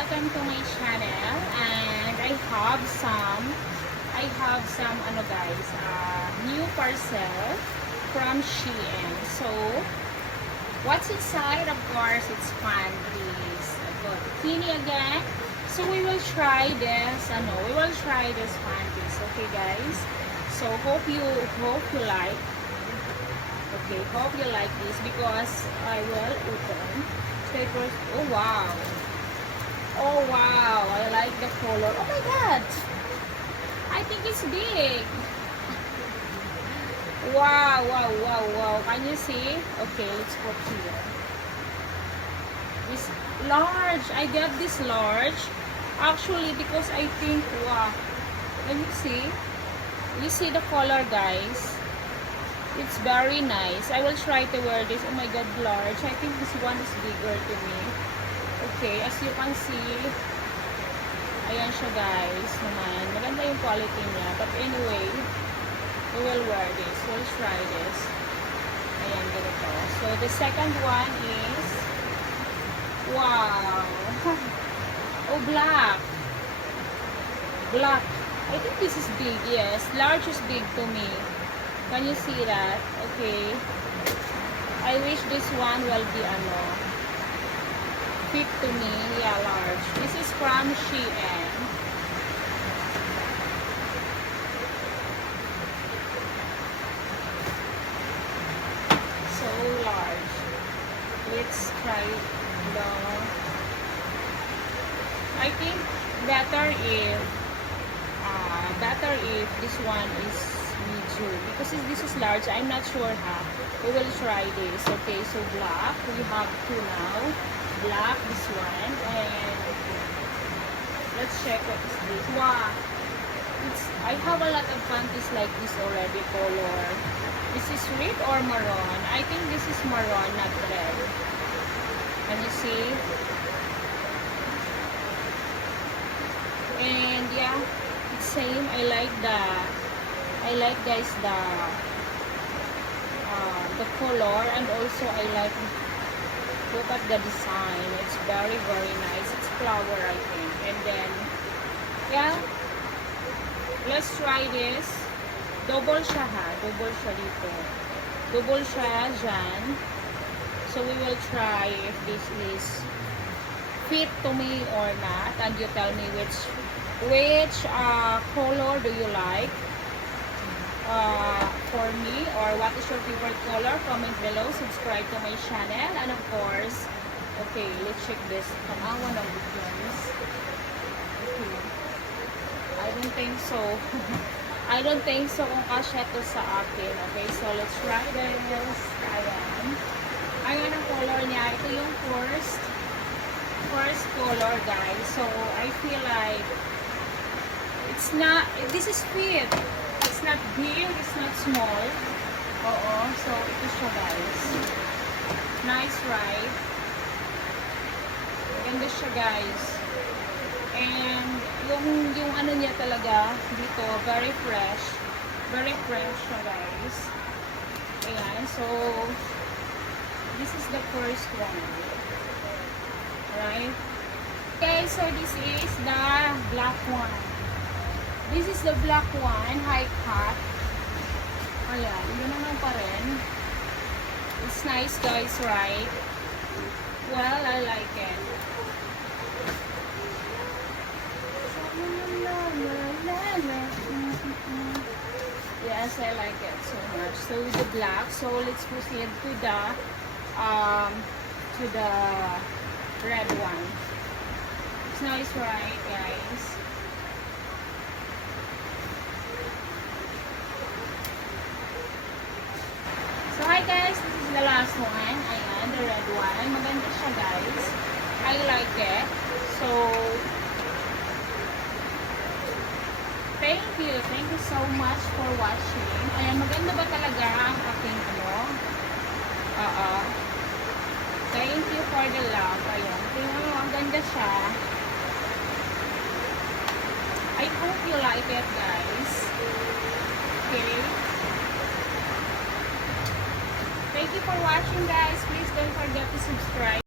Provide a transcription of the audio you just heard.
welcome to my channel. And I have some ano guys, new parcel from Shein. So what's inside? Of course, it's panties. I got bikini again. So we will try this. We will try this panties. Okay, guys. So hope you like. Okay, hope you like this because I will open. Papers. Oh wow. Oh wow. I like the color. Oh my god. I think it's big. Wow, wow, wow, wow. Can you see? Okay, let's put here. This large. I got this large. Actually, because I think, wow. Let me see. You see the color, guys? It's very nice. I will try to wear this. Oh my god, large. I think this one is bigger to me. Okay, as you can see, ayan siya guys naman. Maganda yung quality niya. But anyway, we will wear this. We'll try this. Ayan, ganito. So, the second one is, wow. Oh, black. Black. I think this is big, yes. Large is big to me. Can you see that? Okay. I wish this one will be fit to me. Yeah, large. This is from Shein. So large. Let's try the. I think better if this one is medium because if this is large, I'm not sure how. We will try this. Okay, so black. We have two now. Black, this one, and let's check what is this. Wow, I have a lot of panties like this already. Color. This is red or maroon? I think this is maroon, not red. Can you see? And yeah, it's same. I like guys the color, and also I like. Look at the design. It's very, very nice. It's flower, I think. And then, yeah. Let's try this. Double siya ha. Double siya dito. Double siya dyan. So, we will try if this is fit to me or not. And you tell me which color do you like. For me, or what is your favorite color? Comment below, subscribe to my channel, and of course, okay, let's check this. One of the ones. Okay. I don't think so. I don't think so kung kasya to sa akin. Okay, so let's try this. Ayan ang color niya. Ito yung first color, guys. So, I feel like it's not, this is fit. It's not big, it's not small. Oo, so ito siya guys. Nice, right? Ganda siya guys. And yung ano niya talaga dito, very fresh. Very fresh siya guys. Ayan, so this is the first one. Right? Okay, so this is the black one. This is the black one, high cut. Ayan, yun naman pa rin. It's nice guys, right? Well, I like it. Yes, I like it so much. So with the black, so let's proceed to the red one. It's nice, right, guys? So, hi guys, this is the last one. Ayan, the red one. Maganda siya guys. I like it. So, thank you so much for watching. Ayan, maganda ba talaga ang aking Thank you for the love. Ayan, tingnan mo, ang ganda siya. I hope you like it guys. Okay. Thank you for watching guys. Please don't forget to subscribe.